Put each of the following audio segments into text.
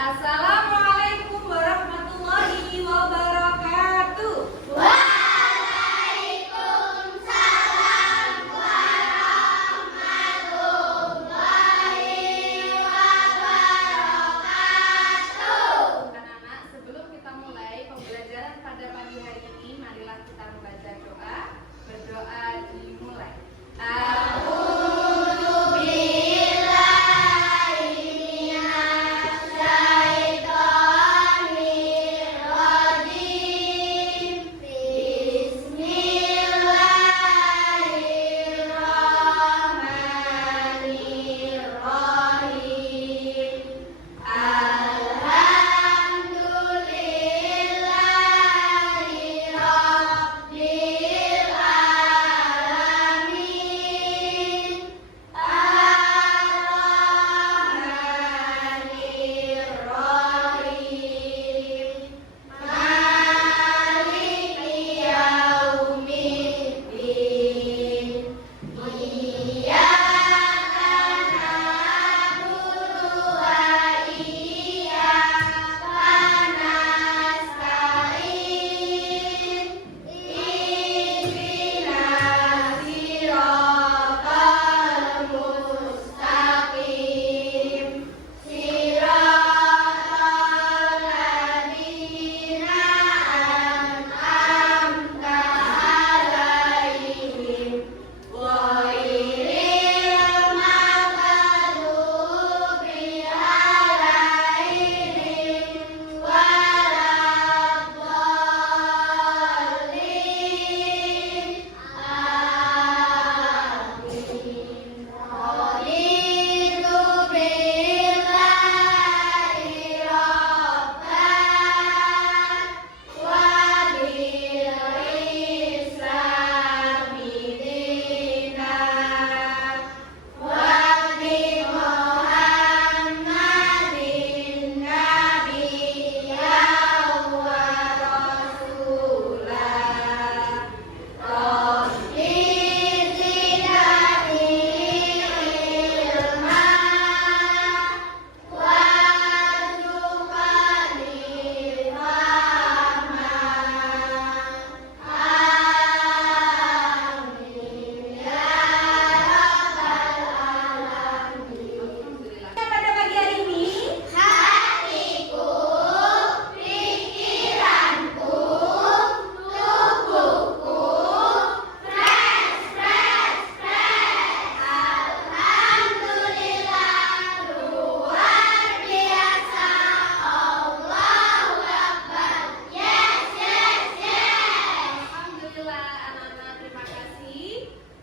Assalamualaikum warahmatullahi wabarakatuh. Waalaikumsalam warahmatullahi wabarakatuh. Anak-anak, sebelum kita mulai pembelajaran pada pagi hari ini, marilah kita membaca doa. Berdoa dimulai.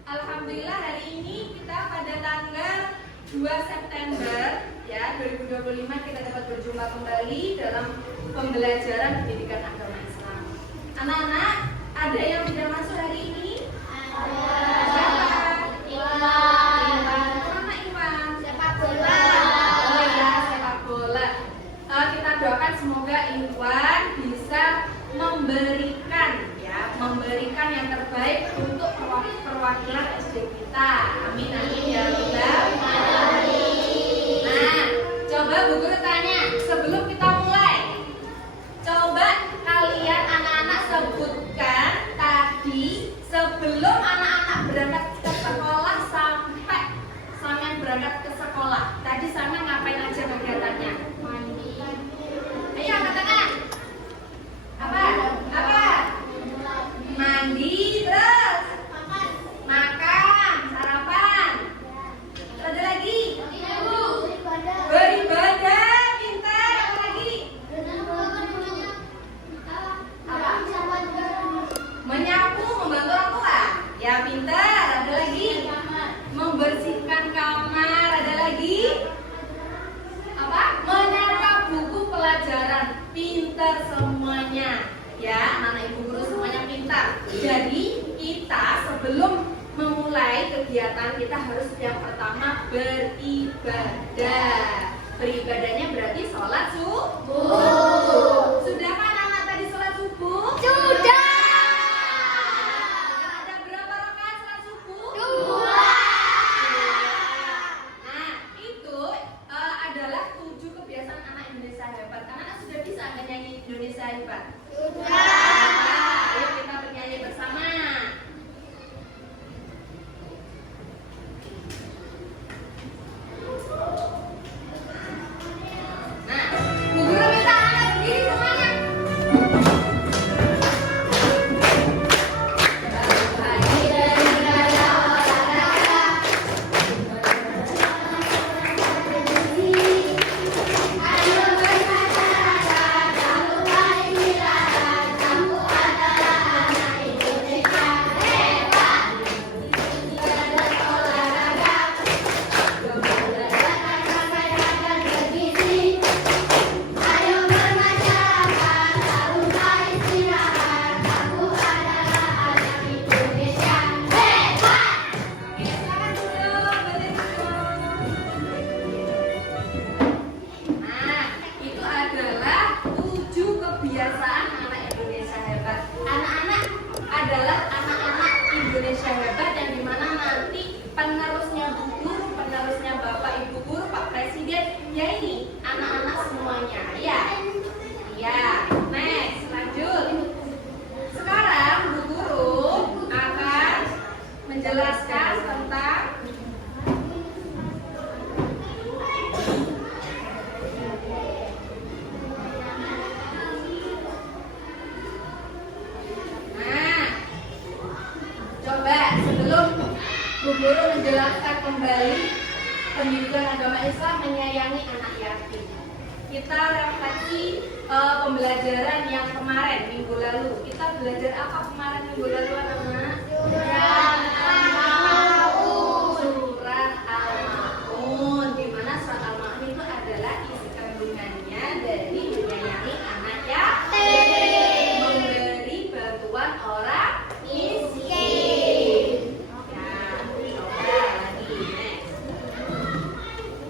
Alhamdulillah hari ini kita pada tanggal 2 September ya 2025 kita dapat berjumpa kembali dalam pembelajaran pendidikan agama Islam. Anak-anak, ada yang tidak masuk hari ini? Siapa? Iwan. Mana Iwan? Sepak bola. Oh ya, sepak bola. Kita doakan semoga Iwan bisa memberikan yang terbaik untuk perwakilan SD kita. Amin amin ya rabbal alamin. Nah, coba Bu Guru tanya sebelum kita mulai. Coba kalian anak-anak sebutkan tadi sebelum anak-anak berangkat ke sekolah sampai berangkat ke sekolah. Tadi sama ngapain aja kegiatannya? Mandi. Ayo katakan. Apa? Mandi, terus makan, sarapan. Ada lagi? Beribadah, pintar. Apa lagi? Apa? Menyapu, membantu orang tua. Ya pintar. Ada lagi? Membersihkan kamar. Ada lagi? Apa? Menata buku pelajaran. Pintar semuanya. Ya, anak-anak ibu guru semuanya pintar. Jadi kita sebelum memulai kegiatan kita harus yang pertama beribadah. Beribadahnya berarti sholat subuh. Sudah kan anak tadi sholat subuh? Sudah. Ada berapa rakaat sholat subuh? 2. Nah, itu adalah 7 kebiasaan anak Indonesia Syahebat? Sudah. Ayo kita bernyanyi bersama. Nah, Bu Guru minta angkat berdiri semuanya. Pagi dari rada olahraga. Ayo bermasyarakat, jangan lupa istirahat. Kamu adalah anak Indonesia hebat. Belajar olahraga, belajar sehat dan bergizi. Ayo bermasyarakat, jangan lupa istirahat. Kamu adalah anak Indonesia hebat. Oke, silakan dulu, Nah, itu adalah 7 kebiasaan anak Indonesia hebat. Anak-anak adalah anak-anak Indonesia hebat yang dimana nanti penerusnya Bu Guru, penerusnya Bapak Ibu Guru, Pak Presiden, ya ini anak-anak semuanya, ya. Ya, next, lanjut. Sekarang Bu Guru akan menjelaskan tentang coba sebelum Bu Guru menjelaskan kembali pendidikan agama Islam menyayangi anak yatim, kita refleksi pembelajaran yang kemarin minggu lalu. Kita belajar apa kemarin minggu lalu anak-anak? Surat Al-Maun, di mana surat Al-Maun itu adalah isi kandungannya dari menyayangi anak yatim, memberi bantuan orang miskin. Ya, coba lagi next.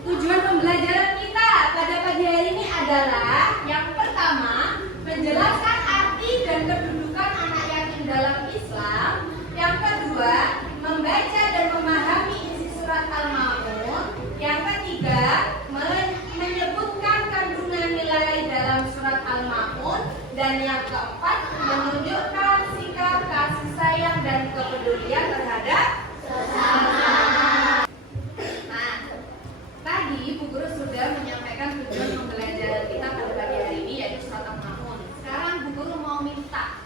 Tujuan pembelajaran kita pada pagi hari ini adalah yang pertama, menjelaskan arti dan kedudukan anak yatim dalam Islam. Yang kedua, membaca dan memahami isi surat Al-Maun. Yang ketiga, menyebutkan kandungan nilai dalam surat Al-Maun. Dan yang keempat, menunjukkan sikap kasih sayang dan kepedulian terhadap sesama. Nah, tadi Bu Guru sudah menyampaikan tujuan pembelajaran kita pada pagi hari ini, yaitu surat Al-Maun. Sekarang Bu Guru mau minta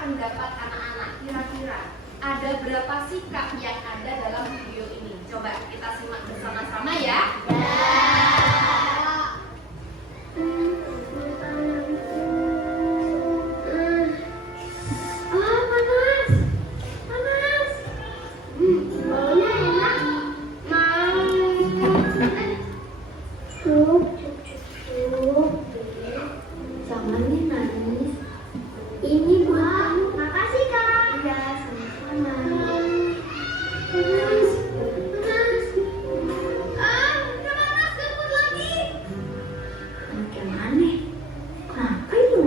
pendapat anak-anak. Kira-kira ada berapa sikap yang ada dalam video ini? Coba kita simak bersama-sama ya. Panas. Panas. Baunya enak. Mau. Cuk. Jangan nih nangis. Ini buat kamu. Makasih Kak. Iya, sama-sama. Panas. Panas. Panas kebut lagi. Anak yang aneh. Kenapa itu?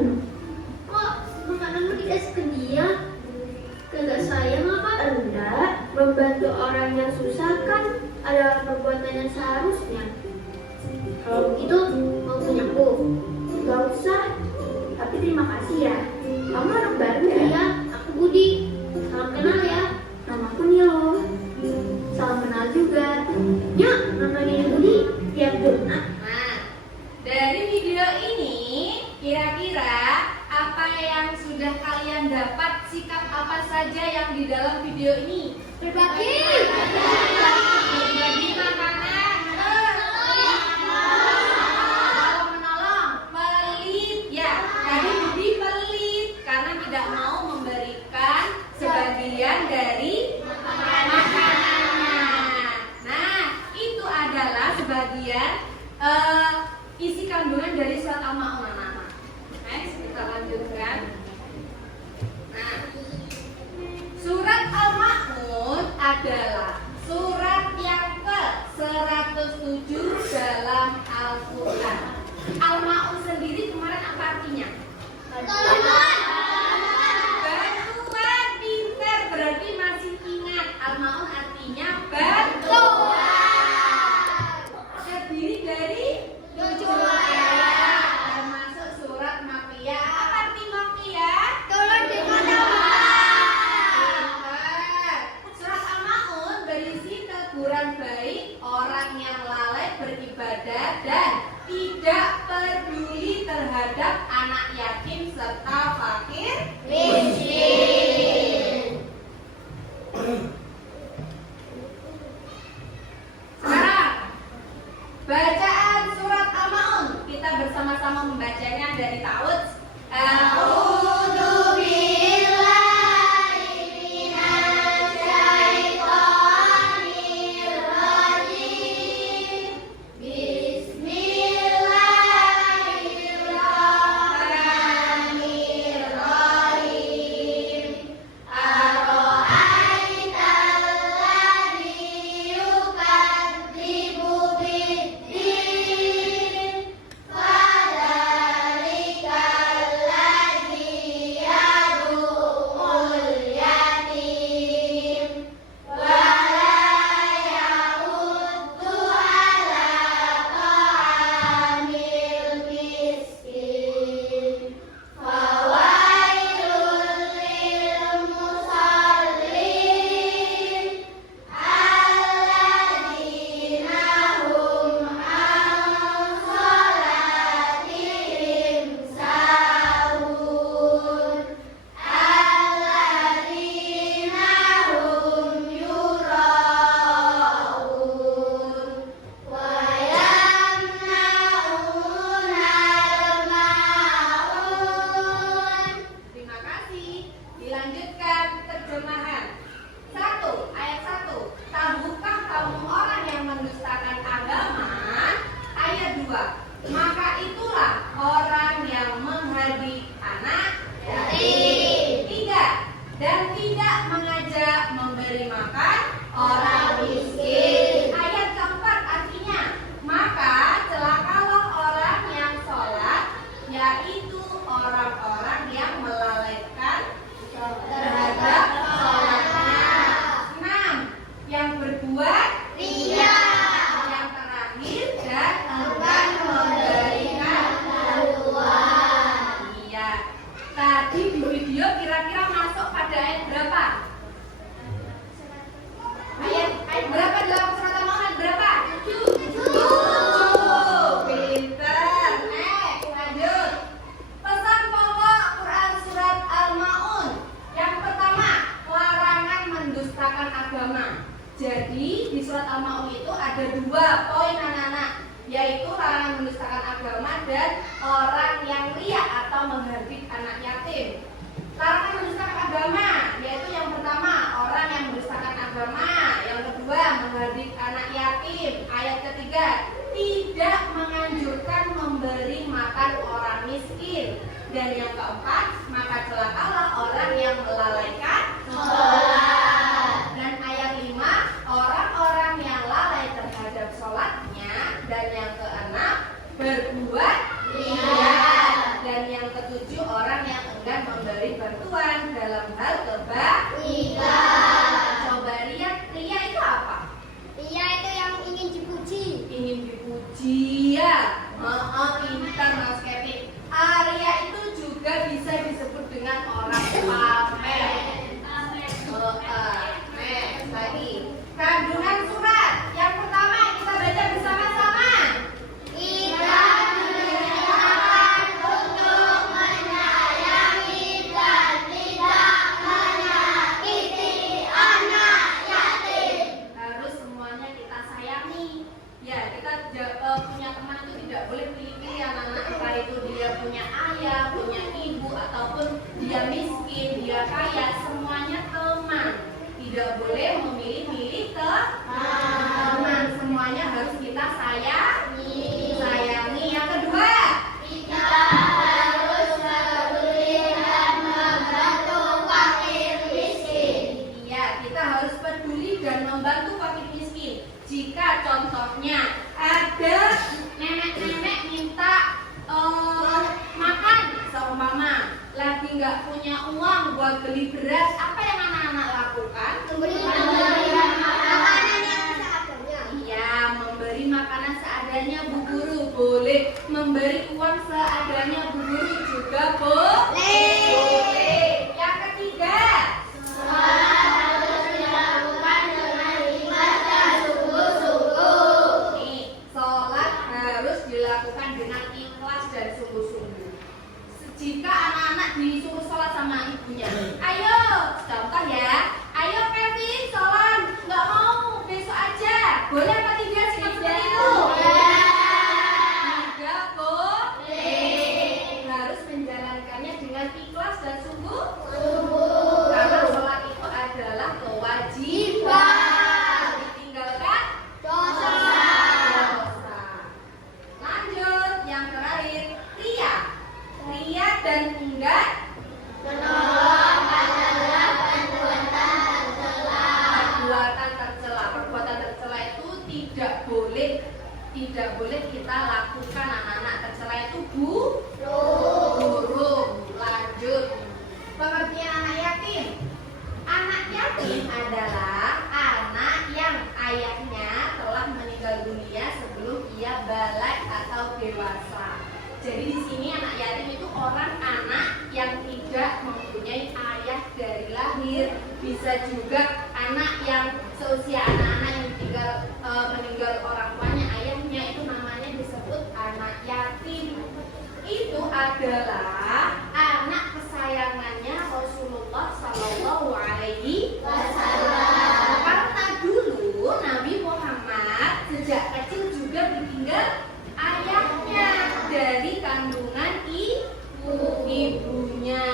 Kok makananmu dikasih ke dia? Kagak sayang apa? Enggak, membantu orang yang susah kan adalah perbuatan yang seharusnya. Kalau begitu, mau punyaku? Gak usah, tapi terima kasih ya. Kamu anak baru ya? Iya, aku Budi. Salam kenal ya. Namaku Nilo. Salam kenal juga. Yuk, nontonin Budi tiap Jumat. Nah, dari video ini kira-kira apa yang sudah kalian dapat, sikap apa saja yang di dalam video ini? Berbagi. Berbagi makanan. Kalau menolong, pelit. Ya, tadi Budi pelit karena tidak mau memberikan sebagian dari makanannya. Nah, itu adalah sebagian isi kandungan dari surat Al-Maun, anak-anak. Next, kita lanjutkan. Nah, surat Al-Maun adalah surat yang ke-107 dalam Al-Quran. Al-Maun sendiri kemarin apa artinya? Bantuan, pinter, berarti masih ingat. Al-Maun artinya bantuan. Terdiri dari 7 ayat, termasuk surat Makkiyah sama-sama membacanya dari Ta'awudz. Dilanjutkan terjemahan. 1. Ayat 1. Tahukah kamu orang yang mendustakan agama? Ayat 2. Maka itulah orang yang menghardik anak yatim. 3. Dan tidak mengajak memberi makan orang miskin. Ayat keempat artinya, maka celakalah orang yang sholat, yaitu orang-orang yang melalaikan terhadap sholatnya. 6. Yang berbuat ria. Yang terakhir, dan enggan memberikan bantuan. Iya. Tadi di video kira-kira masuk pada ayat berapa? Ayat berapa dalam surat Al-Ma'un? Berapa? 7. Pinter. Lanjut. Pesan pokok Quran surat Al-Ma'un. Yang pertama, larangan mendustakan agama. Jadi di surat Al-Ma'un itu ada 2 poin anak-anak, yaitu larangan mendustakan agama dan orang yang ria atau menghardik anak yatim. Larangan mendustakan agama, yaitu yang pertama orang yang mendustakan agama, yang kedua menghardik anak yatim. Ayat ketiga, tidak menganjurkan memberi makan orang miskin. Dan yang keempat, maka celakalah orang yang melalaikan sholat. Dan ayat 5, orang-orang yang lalai terhadap sholatnya. Dan yang keenam, berbuat ria. Dan yang ketujuh, orang yang enggan memberi bantuan dalam hal kebaikan. Coba lihat, ria itu apa? Ria itu yang ingin dipuji. Ingin dipuji ya. Pintar Mas Kevin. Ria itu juga bisa disebut dengan orang pamer. Lagi. Kandungan surat. Yang pertama kita baca bersama-sama. Kita diperintahkan untuk menyayangi dan tidak menyakiti anak yatim. Harus semuanya kita sayangi. Ya, kita punya teman itu tidak boleh pilih-pilih anak-anak, entah itu dia punya ayah, punya ibu, ataupun dia miskin, dia kaya, semuanya teman. Tidak boleh memilih-milih teman. Semuanya harus kita sayangi. Yang kedua, Kita harus peduli dan membantu fakir miskin. iya, kita harus peduli dan membantu fakir miskin. Jika contohnya ada nenek-nenek minta makan, seumpama lagi nggak punya uang buat beli beras, apa yang anak-anak lakukan? Memberikan makanan yang seadanya. Iya, memberi makanan seadanya. Bu Guru boleh memberi uang seadanya. Bu Guru juga boleh. Yang ketiga, Harus dilakukan dengan ikhlas dan sungguh-sungguh. nih, sholat harus dilakukan dengan ikhlas dan sungguh-sungguh. Jika anak-anak disuruh sholat sama ibunya, ayo, contoh ya, ayo Kevin sholat, nggak mau, besok aja, boleh apa tidak sikap seperti itu? Tidak boleh. kita lakukan anak-anak. Tercela itu guru. Lanjut. Pengertian anak yatim. Anak yatim adalah anak yang ayahnya telah meninggal dunia sebelum ia balik atau dewasa. Jadi di sini anak yatim itu anak yang tidak mempunyai ayah dari lahir. Bisa juga anak yang seusia anak-anak yang meninggal orang tuanya, ayahnya, itu namanya disebut anak yatim. Itu adalah anak kesayangannya Rasulullah Shallallahu Alaihi Wasallam. Karena dulu Nabi Muhammad sejak kecil juga ditinggal ayahnya dari kandungan ibunya.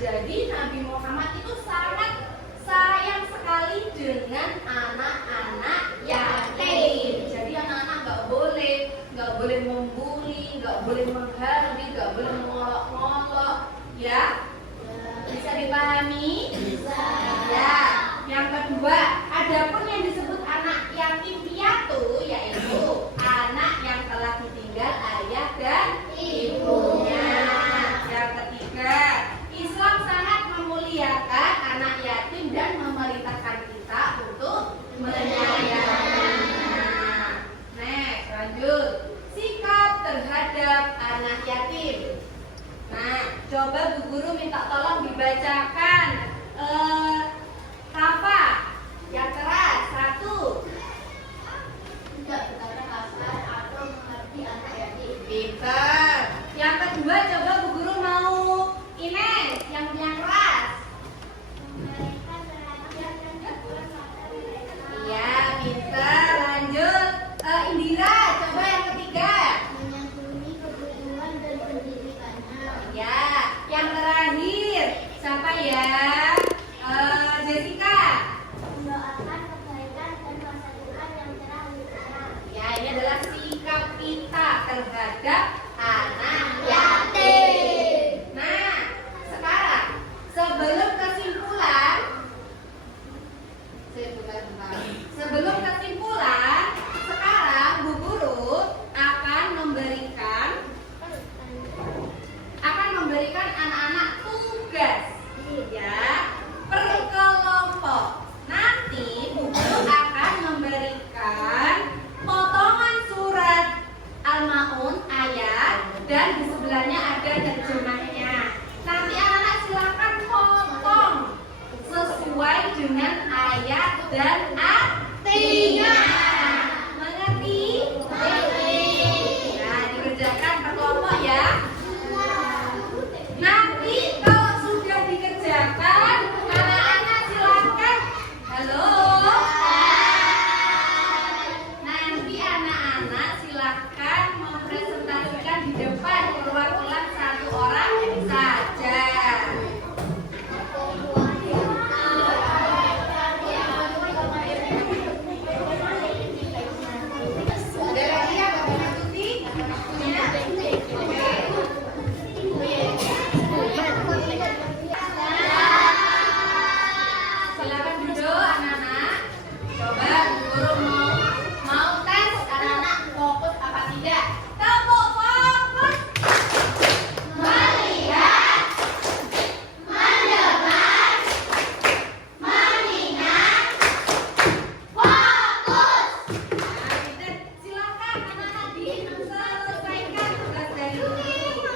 Jadi Nabi Muhammad itu sangat sayang sekali dengan anak-anak yatim. Jadi anak-anak nggak boleh membuli, nggak boleh menghardik, nggak boleh mengolok-ngolok, ya. Bisa dipahami? Bisa. Ya. Yang kedua, adapun yang disebut anak yatim piatu yaitu anak yang telah ditinggal ayah dan ibunya. Yang ketiga, Islam sangat memuliakan anak yatim dan memerintahkan kita untuk menyayanginya. Next, lanjut. Sikap terhadap anak yatim. Nah, coba Bu Guru minta tolong dibacakan Rafa yang keras. 1. Tidak berkata kasar atau mengerti anak yatim. Pintar. Yang kedua, coba Bu Guru mau Ines yang keras. Iya, pintar. Lanjut. Indira, coba yang ketiga. Menyantuni kebutuhan dan pendidikannya. Ya, yang terakhir siapa ya? Jessica. Mendoakan kebaikan dan masa depan yang cerah untuknya. Ya, ini adalah sikap kita terhadap anak yatim. Nah, sekarang sebelum kesimpulan, sekarang Bu Guru akan memberikan anak-anak tugas, ya, per kelompok. Nanti Bu Guru akan memberikan potongan surat Al-Maun ayat dan di sebelahnya ada terjemahnya. Nanti anak-anak silakan potong sesuai dengan ayat dan artinya. Mengerti? Nah, dikerjakan per kelompok ya. Nanti kalau sudah dikerjakan, anak-anak silakan. Halo. Nanti anak-anak silakan mempresentasikan di depan, perwakilan 1 orang saja. Ada lagi yang mau mengikuti? Punya? Silakan duduk anak-anak. Coba Bu Guru mau tes anak-anak fokus apa tidak. Tepuk fokus. Melihat, mendengar, mengingat, fokus. Nah, silakan anak-anak diselesaikan tugas dari Bu Guru.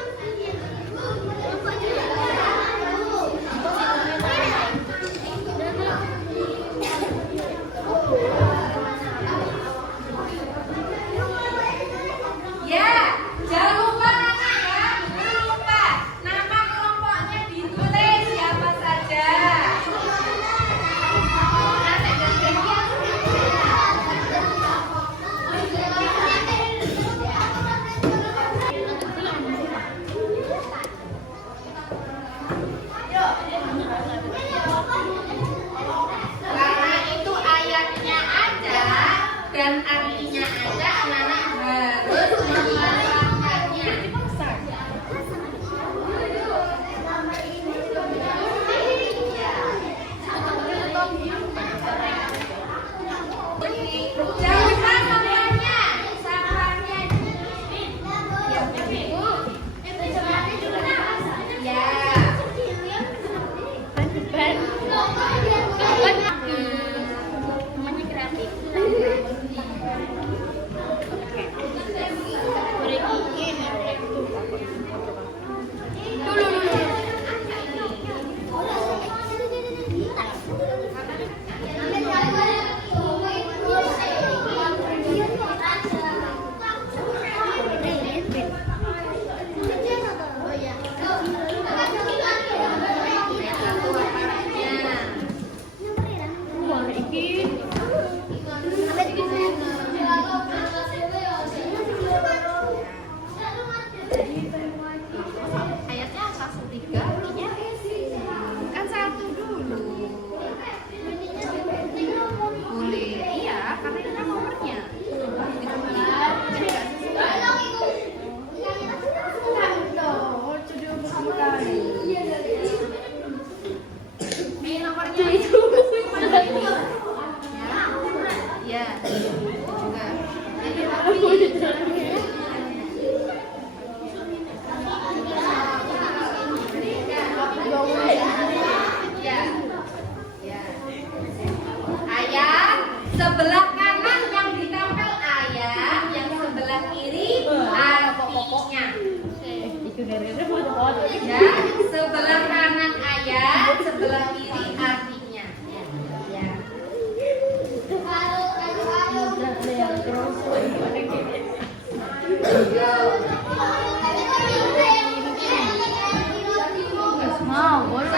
Mau, boleh.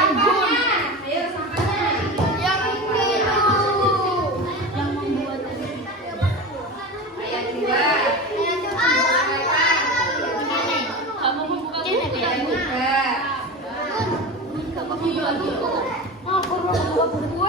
Ayo sampahnya. Yang biru. Yang membuat Ayat 2. kamu membuka buku ya, Bu? Kamu membuka buku. Aku mau buka buku.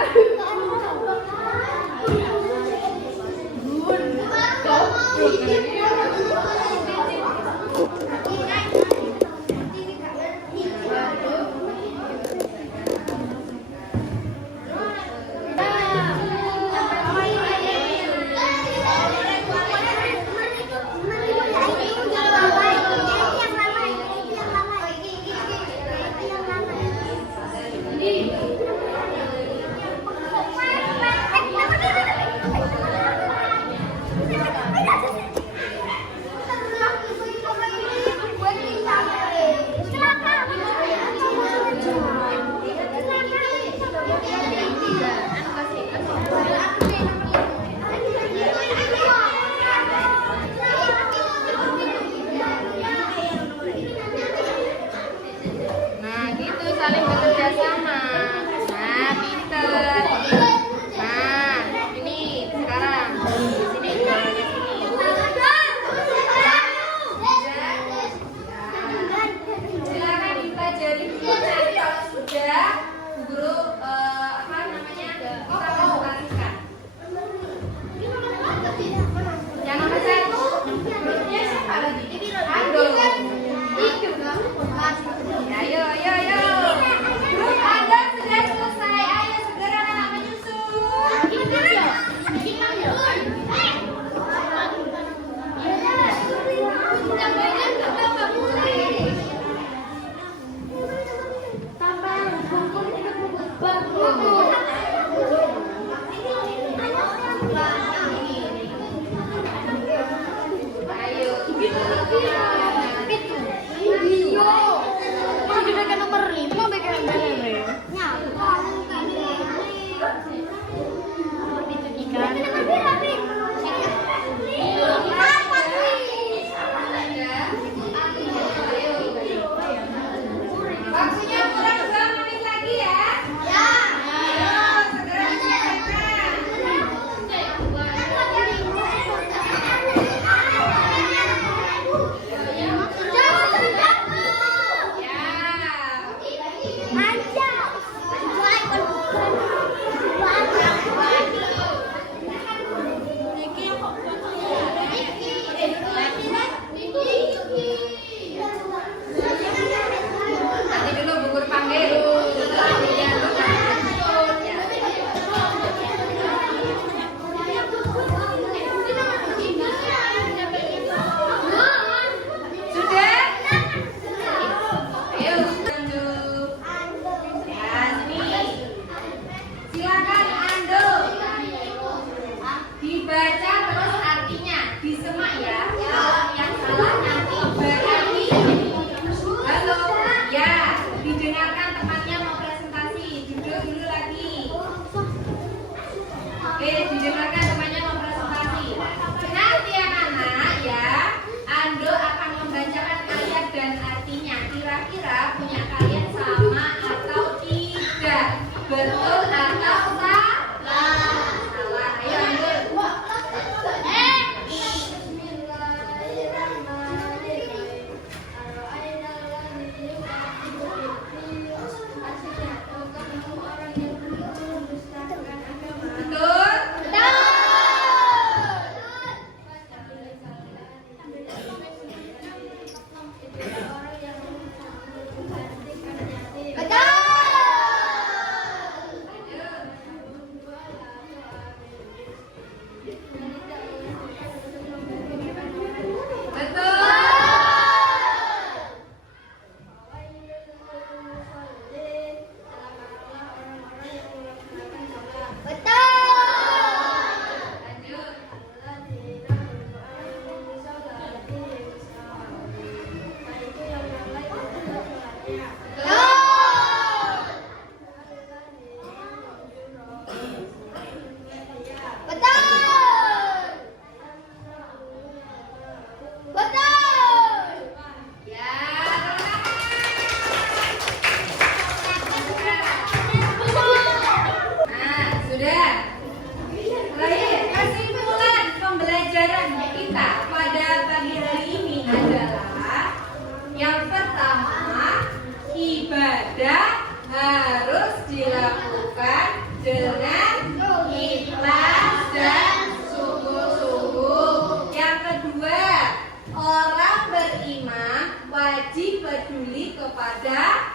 Orang beriman wajib peduli kepada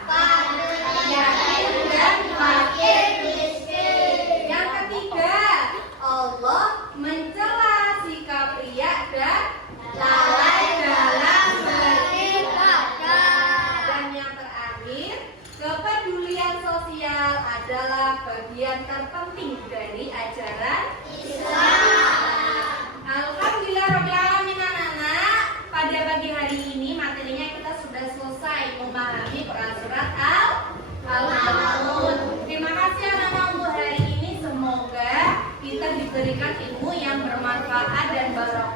yatim dan fakir miskin. Yang ketiga, Allah mencela sikap riya dan lalai dalam beribadah. Dan yang terakhir, kepedulian sosial adalah bagian terpenting dari ajaran Islam. Alhamdulillah rabbil alamin anak-anak. Pada pagi hari ini materinya kita sudah selesai memahami surat Al-Maun. Terima kasih anak-anak untuk hari ini. Semoga kita diberikan ilmu yang bermanfaat dan barokah.